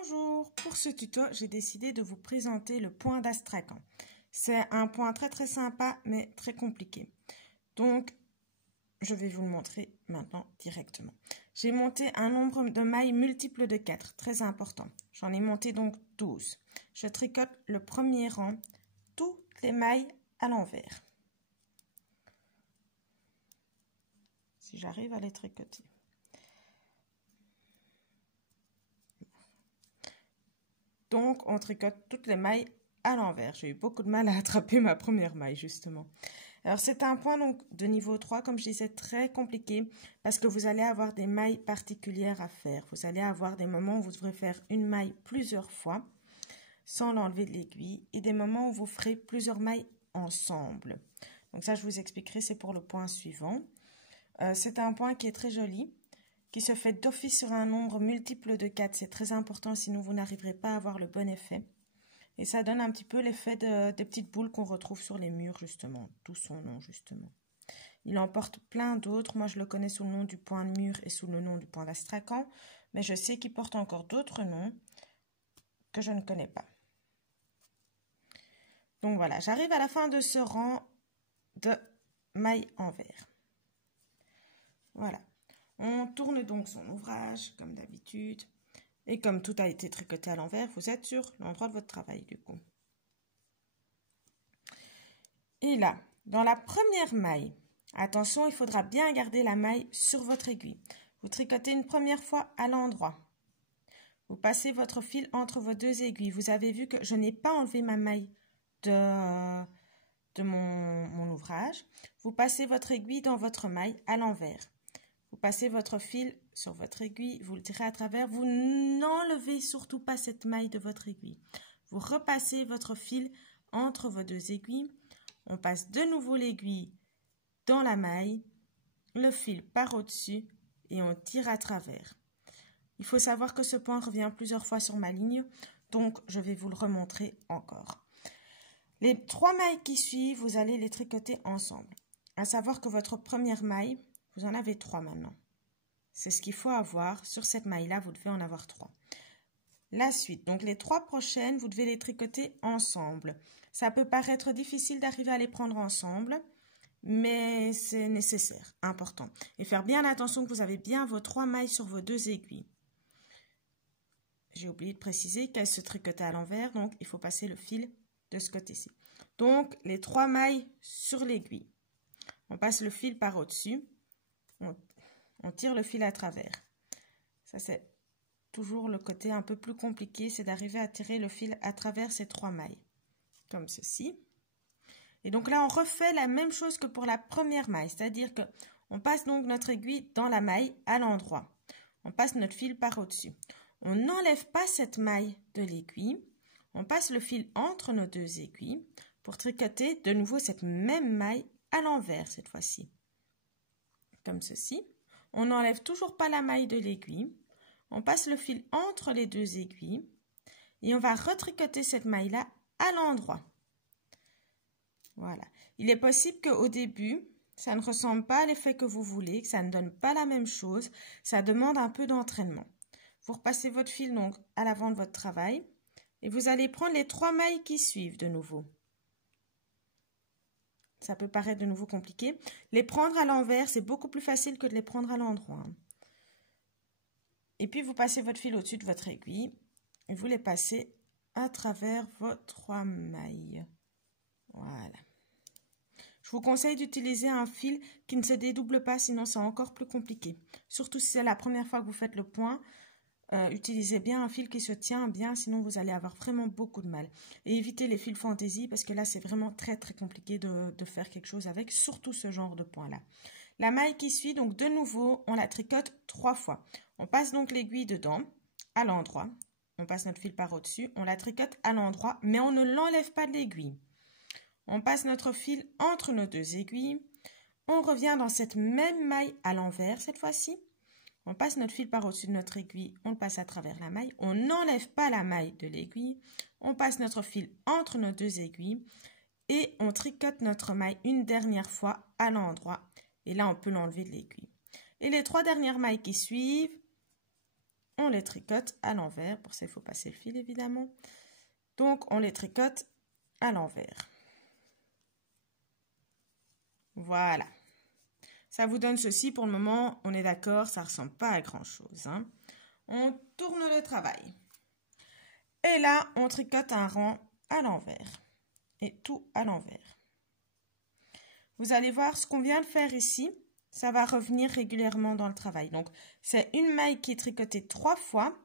Bonjour, pour ce tuto, j'ai décidé de vous présenter le point d'Astrakhan. C'est un point très sympa mais très compliqué. Donc, je vais vous le montrer maintenant directement. J'ai monté un nombre de mailles multiples de 4, très important. J'en ai monté donc 12. Je tricote le premier rang, toutes les mailles à l'envers. Si j'arrive à les tricoter. Donc, on tricote toutes les mailles à l'envers. J'ai eu beaucoup de mal à attraper ma première maille, justement. Alors, c'est un point donc de niveau 3, comme je disais, très compliqué parce que vous allez avoir des mailles particulières à faire. Vous allez avoir des moments où vous devrez faire une maille plusieurs fois sans l'enlever de l'aiguille et des moments où vous ferez plusieurs mailles ensemble. Donc ça, je vous expliquerai, c'est pour le point suivant. C'est un point qui est très joli, qui se fait d'office sur un nombre multiple de 4. C'est très important, sinon vous n'arriverez pas à avoir le bon effet. Et ça donne un petit peu l'effet des petites boules qu'on retrouve sur les murs, justement. D'où son nom, justement. Il en porte plein d'autres. Moi, je le connais sous le nom du point de mur et sous le nom du point d'Astrakhan. Mais je sais qu'il porte encore d'autres noms que je ne connais pas. Donc voilà, j'arrive à la fin de ce rang de mailles envers. Voilà. On tourne donc son ouvrage, comme d'habitude. Et comme tout a été tricoté à l'envers, vous êtes sur l'endroit de votre travail, du coup. Et là, dans la première maille, attention, il faudra bien garder la maille sur votre aiguille. Vous tricotez une première fois à l'endroit. Vous passez votre fil entre vos deux aiguilles. Vous avez vu que je n'ai pas enlevé ma maille de mon ouvrage. Vous passez votre aiguille dans votre maille à l'envers. Vous passez votre fil sur votre aiguille, vous le tirez à travers. Vous n'enlevez surtout pas cette maille de votre aiguille. Vous repassez votre fil entre vos deux aiguilles. On passe de nouveau l'aiguille dans la maille. Le fil part au-dessus et on tire à travers. Il faut savoir que ce point revient plusieurs fois sur ma ligne, donc je vais vous le remontrer encore. Les 3 mailles qui suivent, vous allez les tricoter ensemble. À savoir que votre première maille, vous en avez 3 maintenant. C'est ce qu'il faut avoir. Sur cette maille-là, vous devez en avoir 3. La suite, donc les 3 prochaines, vous devez les tricoter ensemble. Ça peut paraître difficile d'arriver à les prendre ensemble, mais c'est nécessaire, important. Et faire bien attention que vous avez bien vos 3 mailles sur vos 2 aiguilles. J'ai oublié de préciser qu'elles se tricotaient à l'envers, donc il faut passer le fil de ce côté-ci. Donc, les 3 mailles sur l'aiguille. On passe le fil par au-dessus. On tire le fil à travers. Ça, c'est toujours le côté un peu plus compliqué, c'est d'arriver à tirer le fil à travers ces 3 mailles. Comme ceci. Et donc là, on refait la même chose que pour la première maille. C'est-à-dire que on passe donc notre aiguille dans la maille à l'endroit. On passe notre fil par au-dessus. On n'enlève pas cette maille de l'aiguille. On passe le fil entre nos 2 aiguilles pour tricoter de nouveau cette même maille à l'envers cette fois-ci. Comme ceci. On n'enlève toujours pas la maille de l'aiguille. On passe le fil entre les 2 aiguilles et on va retricoter cette maille-là à l'endroit. Voilà. Il est possible qu'au début, ça ne ressemble pas à l'effet que vous voulez, que ça ne donne pas la même chose. Ça demande un peu d'entraînement. Vous repassez votre fil donc à l'avant de votre travail et vous allez prendre les 3 mailles qui suivent de nouveau. Ça peut paraître de nouveau compliqué. Les prendre à l'envers, c'est beaucoup plus facile que de les prendre à l'endroit. Et puis, vous passez votre fil au-dessus de votre aiguille et vous les passez à travers vos 3 mailles. Voilà. Je vous conseille d'utiliser un fil qui ne se dédouble pas, sinon c'est encore plus compliqué. Surtout si c'est la première fois que vous faites le point. Utilisez bien un fil qui se tient bien, sinon vous allez avoir vraiment beaucoup de mal. Et évitez les fils fantaisie parce que là c'est vraiment très compliqué de faire quelque chose avec, surtout ce genre de point là. La maille qui suit, donc de nouveau, on la tricote 3 fois. On passe donc l'aiguille dedans, à l'endroit. On passe notre fil par au-dessus, on la tricote à l'endroit, mais on ne l'enlève pas de l'aiguille. On passe notre fil entre nos 2 aiguilles. On revient dans cette même maille à l'envers cette fois-ci. On passe notre fil par au-dessus de notre aiguille, on le passe à travers la maille. On n'enlève pas la maille de l'aiguille. On passe notre fil entre nos 2 aiguilles et on tricote notre maille une dernière fois à l'endroit. Et là, on peut l'enlever de l'aiguille. Et les 3 dernières mailles qui suivent, on les tricote à l'envers. Pour ça, il faut passer le fil évidemment. Donc, on les tricote à l'envers. Voilà. Ça vous donne ceci. Pour le moment, on est d'accord, ça ne ressemble pas à grand-chose. Hein. On tourne le travail. Et là, on tricote un rang à l'envers. Et tout à l'envers. Vous allez voir ce qu'on vient de faire ici. Ça va revenir régulièrement dans le travail. Donc, c'est une maille qui est tricotée 3 fois.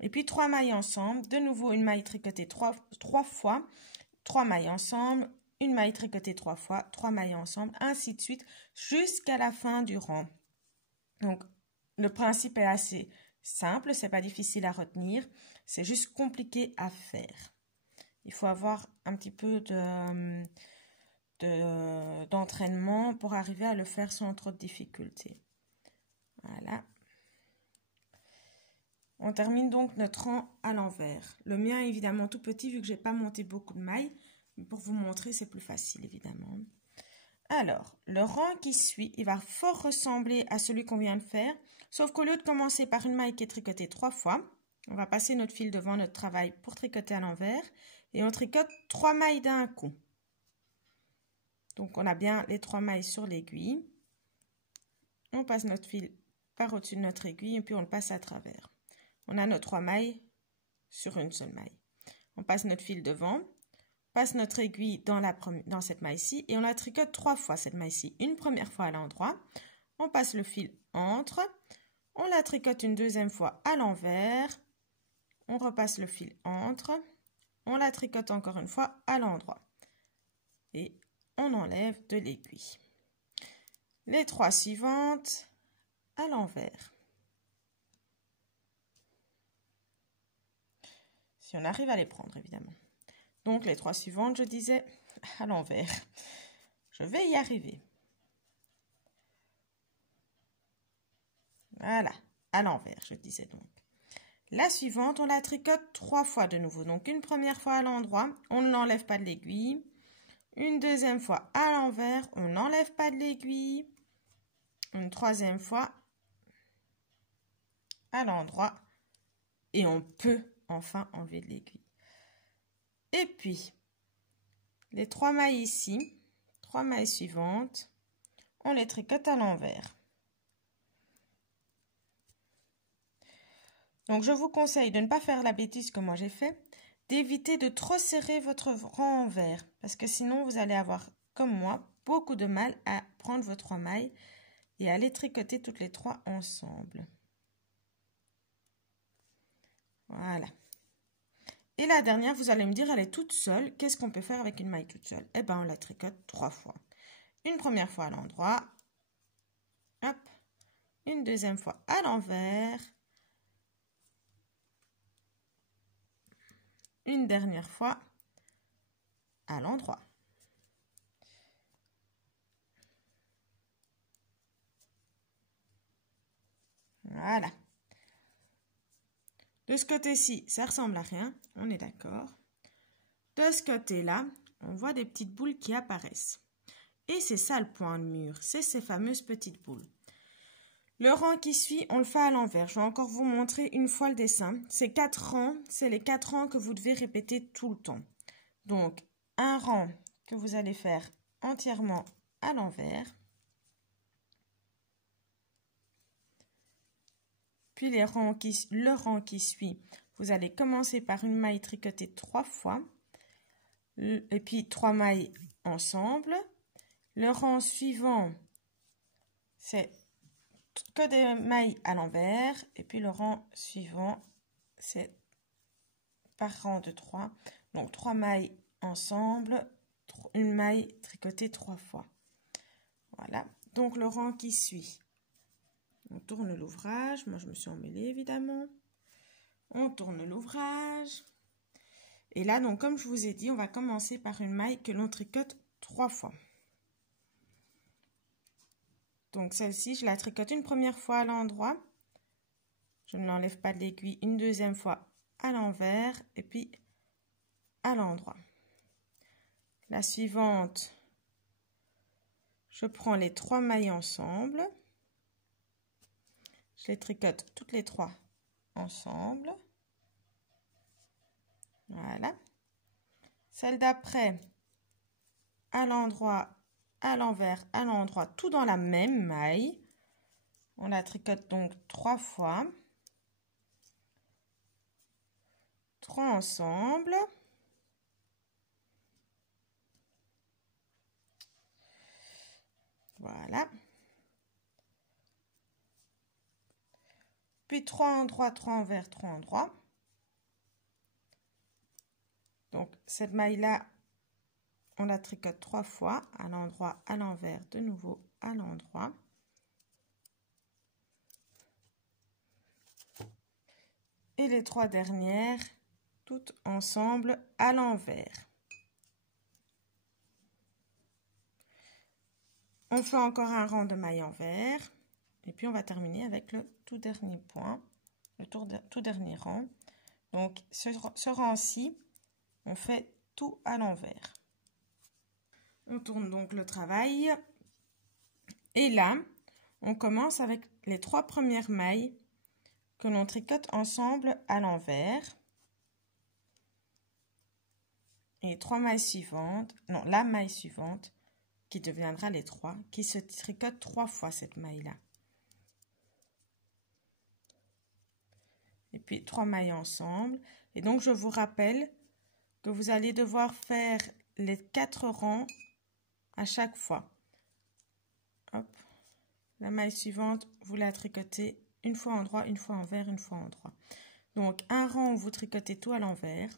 Et puis 3 mailles ensemble. De nouveau, une maille tricotée 3 fois. 3 mailles ensemble. Une maille tricotée 3 fois. 3 mailles ensemble. Ainsi de suite. Jusqu'à la fin du rang. Donc, le principe est assez simple. C'est pas difficile à retenir. C'est juste compliqué à faire. Il faut avoir un petit peu d'entraînement pour arriver à le faire sans trop de difficultés. Voilà. On termine donc notre rang à l'envers. Le mien est évidemment tout petit vu que j'ai pas monté beaucoup de mailles. Mais pour vous montrer, c'est plus facile évidemment. Alors, le rang qui suit, il va fort ressembler à celui qu'on vient de faire. Sauf qu'au lieu de commencer par une maille qui est tricotée 3 fois, on va passer notre fil devant notre travail pour tricoter à l'envers. Et on tricote 3 mailles d'un coup. Donc, on a bien les 3 mailles sur l'aiguille. On passe notre fil par au-dessus de notre aiguille et puis on le passe à travers. On a nos 3 mailles sur une seule maille. On passe notre fil devant, passe notre aiguille dans cette maille-ci et on la tricote 3 fois cette maille-ci. Une première fois à l'endroit, on passe le fil entre, on la tricote une deuxième fois à l'envers, on repasse le fil entre, on la tricote encore une fois à l'endroit. Et on enlève de l'aiguille. Les 3 suivantes à l'envers. Si on arrive à les prendre, évidemment. Donc, les 3 suivantes, je disais, à l'envers. Je vais y arriver. Voilà, à l'envers, je disais donc. La suivante, on la tricote 3 fois de nouveau. Donc, une première fois à l'endroit, on ne l'enlève pas de l'aiguille. Une deuxième fois à l'envers, on n'enlève pas de l'aiguille. Une troisième fois à l'endroit et on peut enfin enlever de l'aiguille. Et puis, les 3 mailles ici, 3 mailles suivantes, on les tricote à l'envers. Donc, je vous conseille de ne pas faire la bêtise que moi j'ai fait, d'éviter de trop serrer votre rang envers, parce que sinon vous allez avoir, comme moi, beaucoup de mal à prendre vos 3 mailles et à les tricoter toutes les 3 ensemble. Voilà. Et la dernière, vous allez me dire, elle est toute seule. Qu'est-ce qu'on peut faire avec une maille toute seule? Eh bien, on la tricote 3 fois. Une première fois à l'endroit. Hop. Une deuxième fois à l'envers. Une dernière fois à l'endroit. Voilà. De ce côté-ci, ça ressemble à rien, on est d'accord. De ce côté-là, on voit des petites boules qui apparaissent. Et c'est ça le point de mur, c'est ces fameuses petites boules. Le rang qui suit, on le fait à l'envers. Je vais encore vous montrer une fois le dessin. Ces 4 rangs, c'est les 4 rangs que vous devez répéter tout le temps. Donc, un rang que vous allez faire entièrement à l'envers. Puis le rang qui suit, vous allez commencer par une maille tricotée 3 fois. Et puis 3 mailles ensemble. Le rang suivant, c'est que des mailles à l'envers. Et puis le rang suivant, c'est par rang de 3. Donc 3 mailles ensemble, une maille tricotée 3 fois. Voilà. Donc le rang qui suit. On tourne l'ouvrage. Moi, je me suis emmêlée, évidemment. On tourne l'ouvrage. Et là, donc, comme je vous ai dit, on va commencer par une maille que l'on tricote 3 fois. Donc, celle-ci, je la tricote une première fois à l'endroit. Je ne l'enlève pas de l'aiguille. Une deuxième fois à l'envers. Et puis, à l'endroit. La suivante, je prends les 3 mailles ensemble. Je les tricote toutes les 3 ensemble. Voilà. Celle d'après, à l'endroit, à l'envers, à l'endroit, tout dans la même maille. On la tricote donc 3 fois. 3 ensemble. Voilà. Puis 3 endroits, 3 envers, 3 endroits. Donc, cette maille-là, on la tricote 3 fois, à l'endroit, à l'envers, de nouveau à l'endroit. Et les 3 dernières, toutes ensemble à l'envers. On fait encore un rang de mailles envers. Et puis, on va terminer avec le tout dernier point, le tout dernier rang. Donc, ce rang-ci, on fait tout à l'envers. On tourne donc le travail. Et là, on commence avec les 3 premières mailles que l'on tricote ensemble à l'envers. Et 3 mailles suivantes, non, la maille suivante, qui deviendra les 3, qui se tricote 3 fois cette maille-là. Et puis 3 mailles ensemble. Et donc, je vous rappelle que vous allez devoir faire les 4 rangs à chaque fois. Hop. La maille suivante, vous la tricotez une fois endroit, une fois envers, une fois endroit. Donc, un rang où vous tricotez tout à l'envers.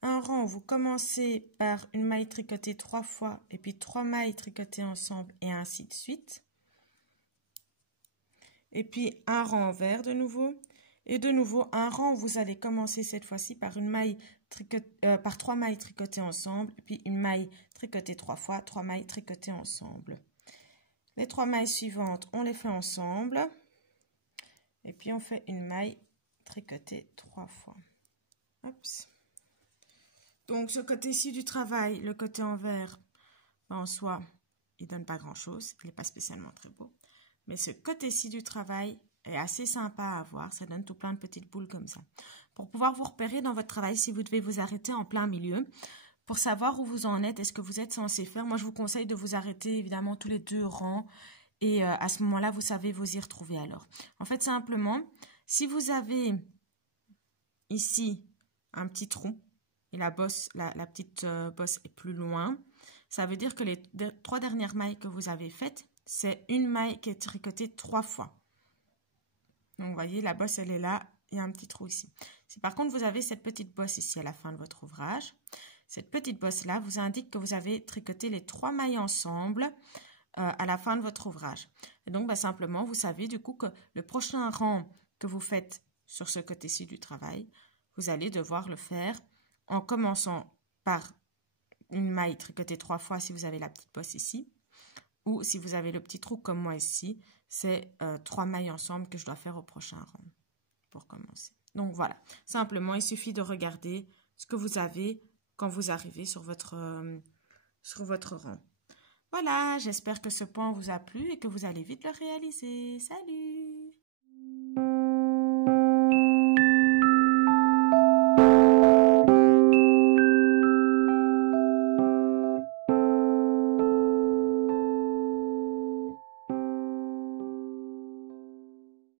Un rang où vous commencez par une maille tricotée 3 fois et puis 3 mailles tricotées ensemble et ainsi de suite. Et puis, un rang envers de nouveau. Et de nouveau, un rang où vous allez commencer cette fois-ci par une maille par 3 mailles tricotées ensemble, et puis une maille tricotée 3 fois, 3 mailles tricotées ensemble. Les 3 mailles suivantes, on les fait ensemble. Et puis, on fait une maille tricotée 3 fois. Oups. Donc, ce côté-ci du travail, le côté envers, en soi, il ne donne pas grand-chose. Il n'est pas spécialement très beau. Mais ce côté-ci du travail est assez sympa à voir. Ça donne tout plein de petites boules comme ça. Pour pouvoir vous repérer dans votre travail, si vous devez vous arrêter en plein milieu, pour savoir où vous en êtes, est-ce que vous êtes censé faire, moi je vous conseille de vous arrêter évidemment tous les 2 rangs. Et à ce moment-là, vous savez vous y retrouver alors. En fait, simplement, si vous avez ici un petit trou, et la bosse, la petite bosse est plus loin, ça veut dire que les 3 dernières mailles que vous avez faites, c'est une maille qui est tricotée 3 fois. Donc, vous voyez, la bosse, elle est là, il y a un petit trou ici. Si par contre, vous avez cette petite bosse ici à la fin de votre ouvrage, cette petite bosse-là vous indique que vous avez tricoté les 3 mailles ensemble à la fin de votre ouvrage. Et donc, simplement, vous savez du coup que le prochain rang que vous faites sur ce côté-ci du travail, vous allez devoir le faire en commençant par une maille tricotée 3 fois si vous avez la petite bosse ici, ou si vous avez le petit trou comme moi ici, c'est 3 mailles ensemble que je dois faire au prochain rang pour commencer. Donc voilà, simplement il suffit de regarder ce que vous avez quand vous arrivez sur votre rang. Voilà, j'espère que ce point vous a plu et que vous allez vite le réaliser. Salut!